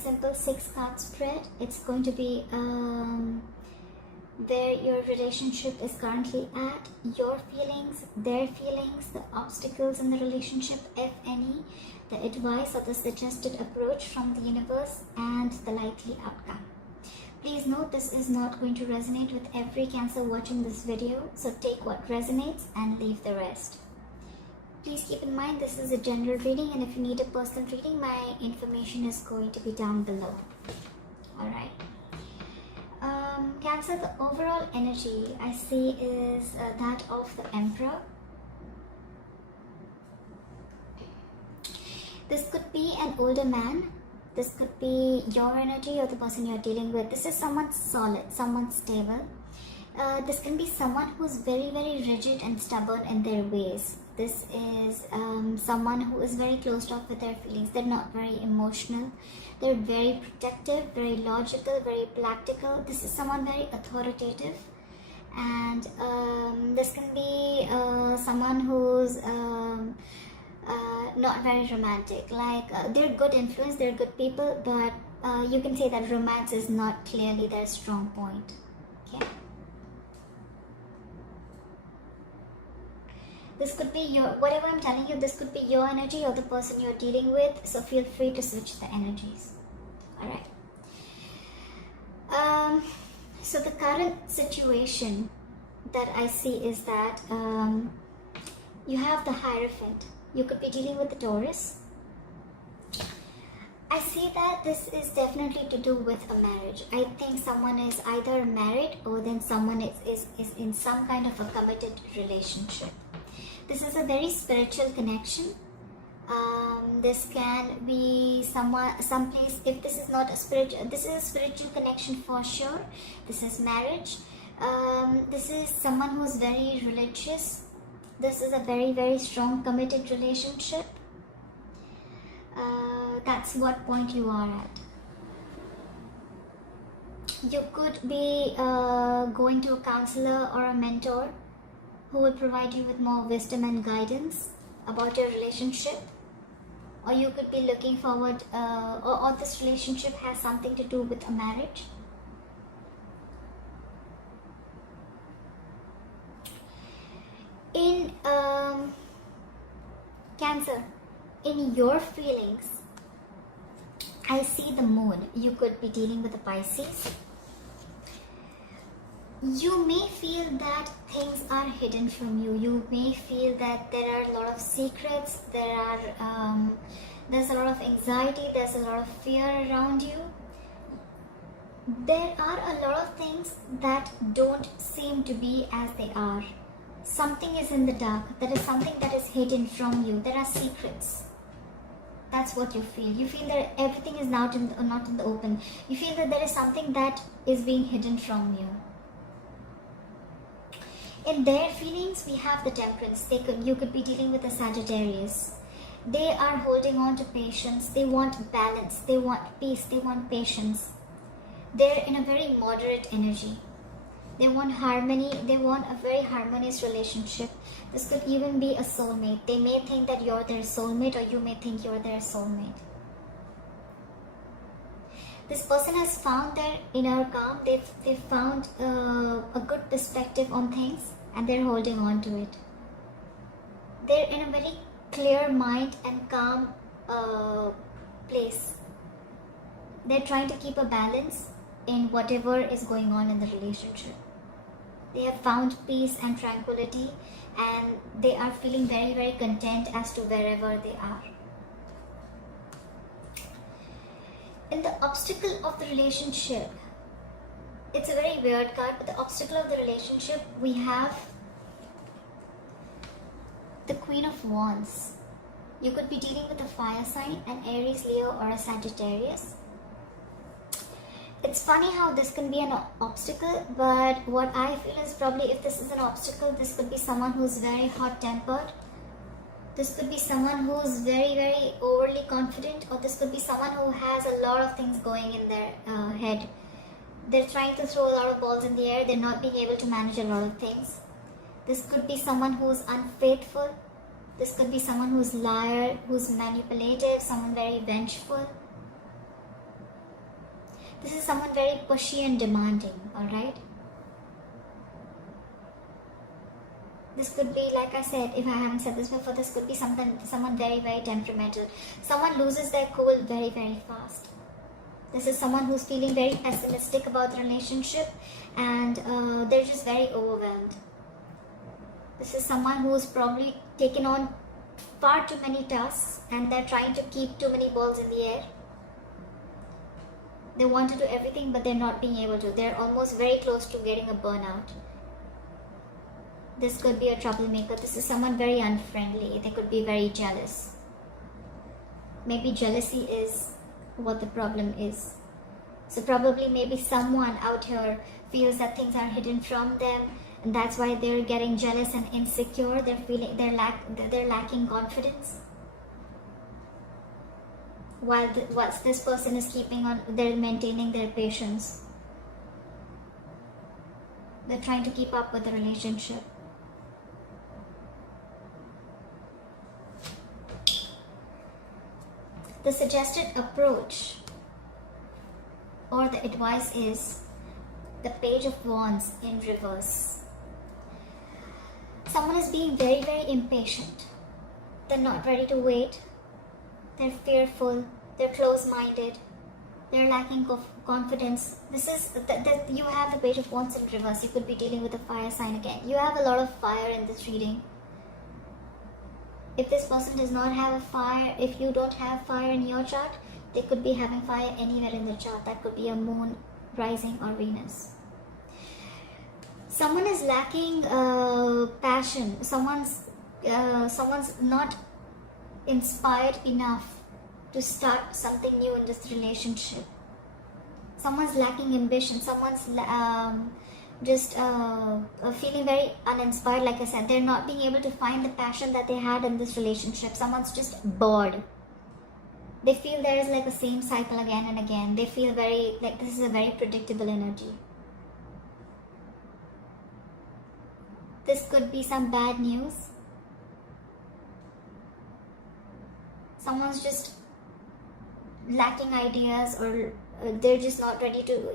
simple 6-card spread. It's going to be where your relationship is currently at, your feelings, their feelings, the obstacles in the relationship, if any, the advice or the suggested approach from the universe, and the likely outcome. Please note, this is not going to resonate with every Cancer watching this video, so take what resonates and leave the rest. Please keep in mind, this is a general reading, and if you need a personal reading, my information is going to be down below. Alright. Cancer, the overall energy I see is that of the Emperor. This could be an older man. This could be your energy or the person you're dealing with. This is someone solid, someone stable. This can be someone who's very, very rigid and stubborn in their ways. This is someone who is very closed off with their feelings. They're not very emotional. They're very protective, very logical, very practical. This is someone very authoritative. And this can be someone who's not very romantic. Like they're good influence, they're good people, but you can say that romance is not clearly their strong point. Okay. This could be your, whatever I'm telling you, this could be your energy or the person you're dealing with, so feel free to switch the energies. Alright. So the current situation that I see is that you have the Hierophant. You could be dealing with the Taurus. I see that this is definitely to do with a marriage. I think someone is either married or then someone is in some kind of a committed relationship. This is a very spiritual connection. This can be someplace. If this is not a spiritual, this is a spiritual connection for sure. This is marriage. This is someone who is very religious. This is a very, very strong committed relationship. That's what point you are at. You could be going to a counselor or a mentor who will provide you with more wisdom and guidance about your relationship, or you could be looking forward, or this relationship has something to do with a marriage. In Cancer, in your feelings, I see the moon. You could be dealing with a Pisces. You may feel that things are hidden from you. You may feel that there are a lot of secrets. There's a lot of anxiety. There's a lot of fear around you. There are a lot of things that don't seem to be as they are. Something is in the dark. There is something that is hidden from you. There are secrets. That's what you feel. You feel that everything is not in the open. You feel that there is something that is being hidden from you. In their feelings, we have the Temperance. You could be dealing with a Sagittarius. They are holding on to patience. They want balance. They want peace. They want patience. They're in a very moderate energy. They want harmony. They want a very harmonious relationship. This could even be a soulmate. They may think that you're their soulmate, or you may think you're their soulmate. This person has found their inner calm. They've found a good perspective on things, and they're holding on to it. They're in a very clear mind and calm place. They're trying to keep a balance in whatever is going on in the relationship. They have found peace and tranquility, and they are feeling very, very content as to wherever they are. In the obstacle of the relationship, it's a very weird card, but the obstacle of the relationship, we have the Queen of Wands. You could be dealing with a fire sign, an Aries, Leo, or a Sagittarius. It's funny how this can be an obstacle, but what I feel is probably if this is an obstacle, this could be someone who's very hot-tempered. This could be someone who's very, very overly confident, or this could be someone who has a lot of things going in their head. They're trying to throw a lot of balls in the air. They're not being able to manage a lot of things. This could be someone who's unfaithful. This could be someone who's liar, who's manipulative, someone very vengeful. This is someone very pushy and demanding, alright? This could be, like I said, if I haven't said this before, this could be someone very, very temperamental. Someone loses their cool very, very fast. This is someone who's feeling very pessimistic about the relationship, and they're just very overwhelmed. This is someone who's probably taken on far too many tasks, and they're trying to keep too many balls in the air. They want to do everything, but they're not being able to. They're almost very close to getting a burnout. This could be a troublemaker. This is someone very unfriendly. They could be very jealous. Maybe jealousy is what the problem is. So probably maybe someone out here feels that things are hidden from them, and that's why they're getting jealous and insecure. They're lacking confidence. While this person is they're maintaining their patience. They're trying to keep up with the relationship. The suggested approach or the advice is the Page of Wands in reverse. Someone is being very, very impatient. They're not ready to wait. They're fearful. They're close-minded. They're lacking confidence. This is you have the Page of Wands in reverse. You could be dealing with a fire sign again. You have a lot of fire in this reading. If this person does not have a fire, if you don't have fire in your chart, they could be having fire anywhere in the chart. That could be a moon, rising, or Venus. Someone is lacking passion. Someone's not inspired enough to start something new in this relationship. Someone's lacking ambition. Someone's feeling very uninspired. Like I said, they're not being able to find the passion that they had in this relationship. Someone's just bored. They feel there is like the same cycle again and again. They feel very like this is a very predictable energy. This could be some bad news. Someone's just lacking ideas, or they're just not ready to,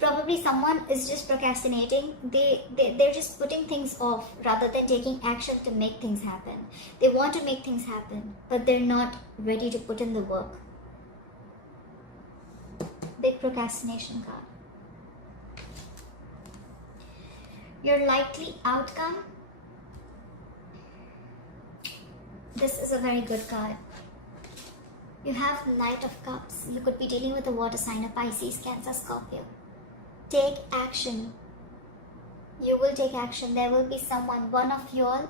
probably someone is just procrastinating. They're just putting things off rather than taking action to make things happen. They want to make things happen, but they're not ready to put in the work. Big procrastination card. Your likely outcome. This is a very good card. You have the Knight of Cups. You could be dealing with a water sign, a Pisces, Cancer, Scorpio. Take action. You will take action. There will be someone, one of you all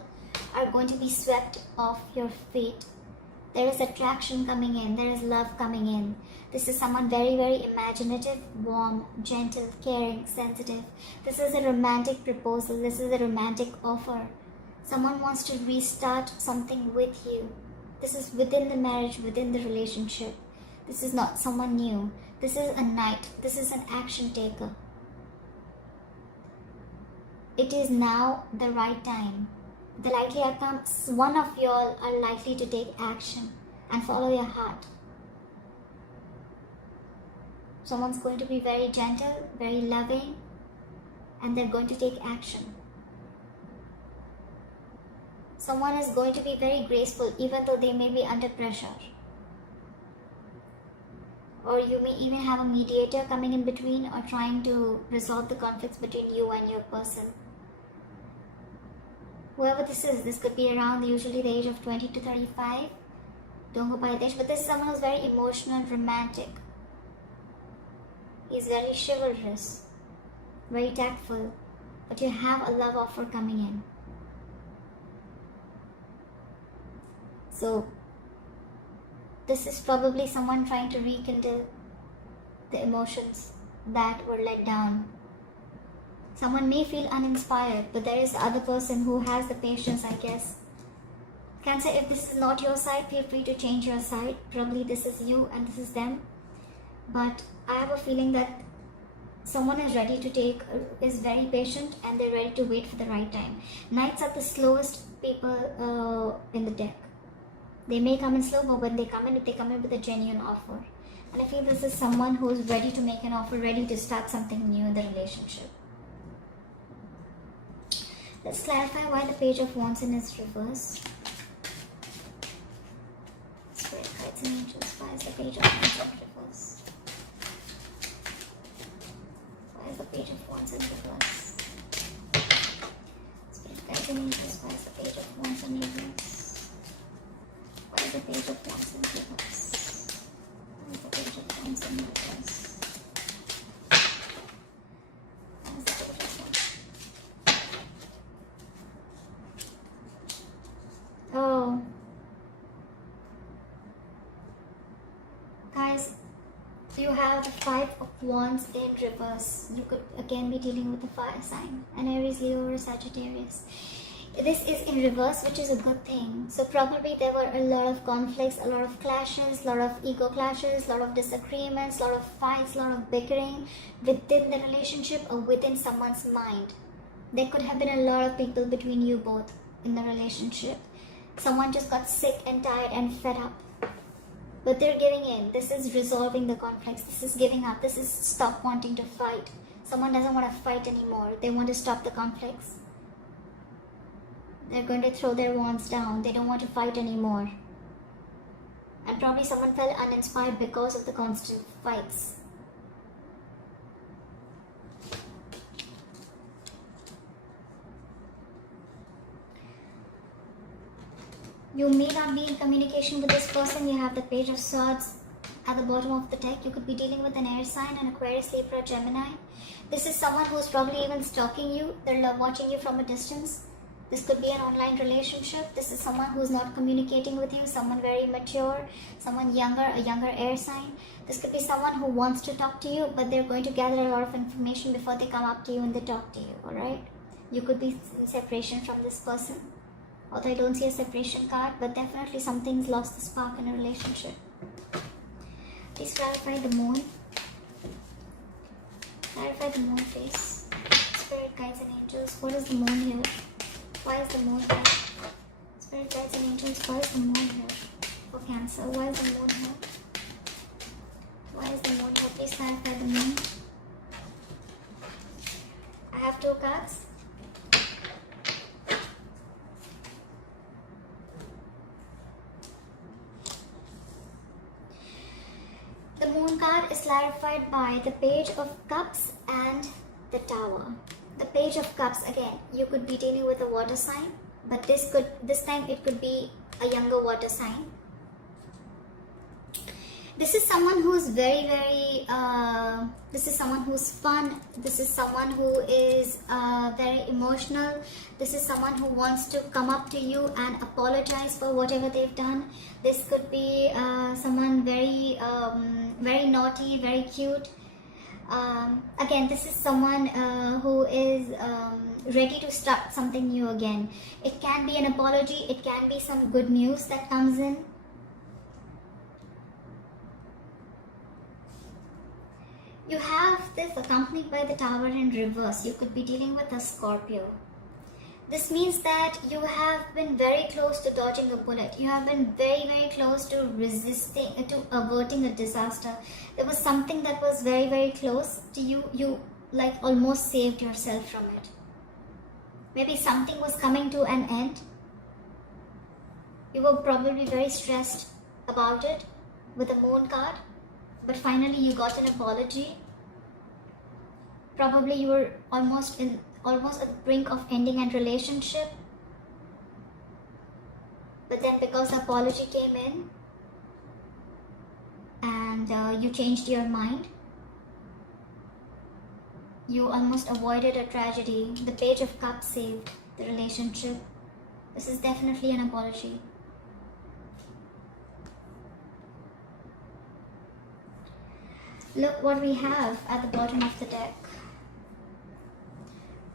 are going to be swept off your feet. There is attraction coming in. There is love coming in. This is someone very, very imaginative, warm, gentle, caring, sensitive. This is a romantic proposal. This is a romantic offer. Someone wants to restart something with you. This is within the marriage, within the relationship. This is not someone new. This is a knight. This is an action taker. It is now the right time. The likely outcomes, one of you all are likely to take action and follow your heart. Someone's going to be very gentle, very loving, and they're going to take action. Someone is going to be very graceful even though they may be under pressure. Or you may even have a mediator coming in between or trying to resolve the conflicts between you and your person. Whoever this could be around usually the age of 20 to 35. Don't go by the age, but this is someone who's very emotional and romantic. He's very chivalrous, very tactful, but you have a love offer coming in. So, this is probably someone trying to rekindle the emotions that were let down. Someone may feel uninspired, but there is the other person who has the patience, I guess. Cancer, if this is not your side, feel free to change your side. Probably this is you and this is them. But I have a feeling that someone is ready to is very patient, and they're ready to wait for the right time. Knights are the slowest people in the deck. They may come in slow, but when they come in, if they come in with a genuine offer. And I feel this is someone who is ready to make an offer, ready to start something new in the relationship. Let's clarify why the Page of Wands in its reverse. Spirit guides and angels, why is the Page of Wands in reverse? Why is the Page of Wands in reverse? Spirit guides and angels, why is the Page of Wands in reverse? Why is the Page of Wands in reverse? Why is the Page of Wands in reverse? Why is the Page of Wands? Oh, guys, you have the Five of Wands in reverse. You could again be dealing with a fire sign, an Aries, Leo, or Sagittarius. This is in reverse, which is a good thing. So probably there were a lot of conflicts, a lot of clashes, a lot of ego clashes, a lot of disagreements, a lot of fights, a lot of bickering within the relationship or within someone's mind. There could have been a lot of people between you both in the relationship. Someone just got sick and tired and fed up. But they're giving in. This is resolving the conflicts. This is giving up. This is stop wanting to fight. Someone doesn't want to fight anymore. They want to stop the conflicts. They're going to throw their wands down. They don't want to fight anymore. And probably someone felt uninspired because of the constant fights. You may not be in communication with this person. You have the Page of Swords at the bottom of the deck. You could be dealing with an air sign, an Aquarius, Libra, Gemini. This is someone who's probably even stalking you. They're love watching you from a distance. This could be an online relationship. This is someone who's not communicating with you, someone very mature, someone younger, a younger air sign. This could be someone who wants to talk to you, but they're going to gather a lot of information before they come up to you and they talk to you, alright? You could be in separation from this person. Although I don't see a separation card, but definitely something's lost the spark in a relationship. Please clarify the moon. Clarify the moon, please. Spirit guides and angels. What is the moon here? Why is the moon here? Spirit guides and angels. Why is the moon here? For Cancer. Why is the moon here? Why is the moon here? Please clarify the moon. I have two cards. The moon card is clarified by the Page of Cups and the Tower. The Page of Cups, again, you could be dealing with a water sign, but this time it could be a younger water sign. This is someone who's very, this is someone who's fun. This is someone who is very emotional. This is someone who wants to come up to you and apologize for whatever they've done. This could be someone very, very naughty, very cute. Again, this is someone who is ready to start something new again. It can be an apology. It can be some good news that comes in. You have this accompanied by the Tower in reverse. You could be dealing with a Scorpio. This means that you have been very close to dodging a bullet. You have been very, very close to resisting, to averting a disaster. There was something that was very, very close to you. You like almost saved yourself from it. Maybe something was coming to an end. You were probably very stressed about it with the Moon card. But finally you got an apology. Probably you were almost at the brink of ending a relationship. But then because the apology came in and you changed your mind, you almost avoided a tragedy. The Page of Cups saved the relationship. This is definitely an apology. Look what we have at the bottom of the deck.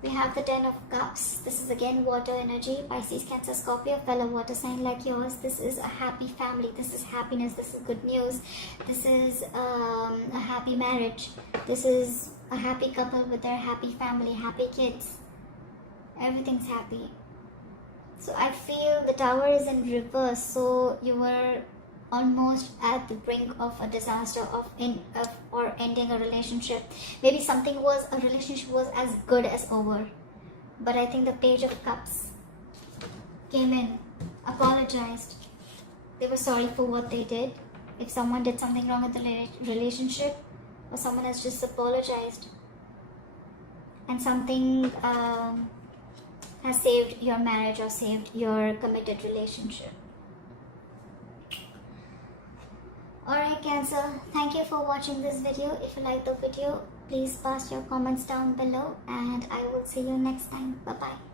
We have the Ten of Cups. This is again water energy. Pisces, Cancer, Scorpio, fellow water sign like yours. This is a happy family. This is happiness. This is good news. This is a happy marriage. This is a happy couple with their happy family, happy kids. Everything's happy. So I feel the Tower is in reverse. So you were almost at the brink of a disaster or ending a relationship. Maybe a relationship was as good as over. But I think the Page of Cups came in, apologized. They were sorry for what they did. If someone did something wrong in the relationship, or someone has just apologized, and something has saved your marriage or saved your committed relationship. Alright Cancer, thank you for watching this video. If you like the video, please pass your comments down below, and I will see you next time. Bye bye.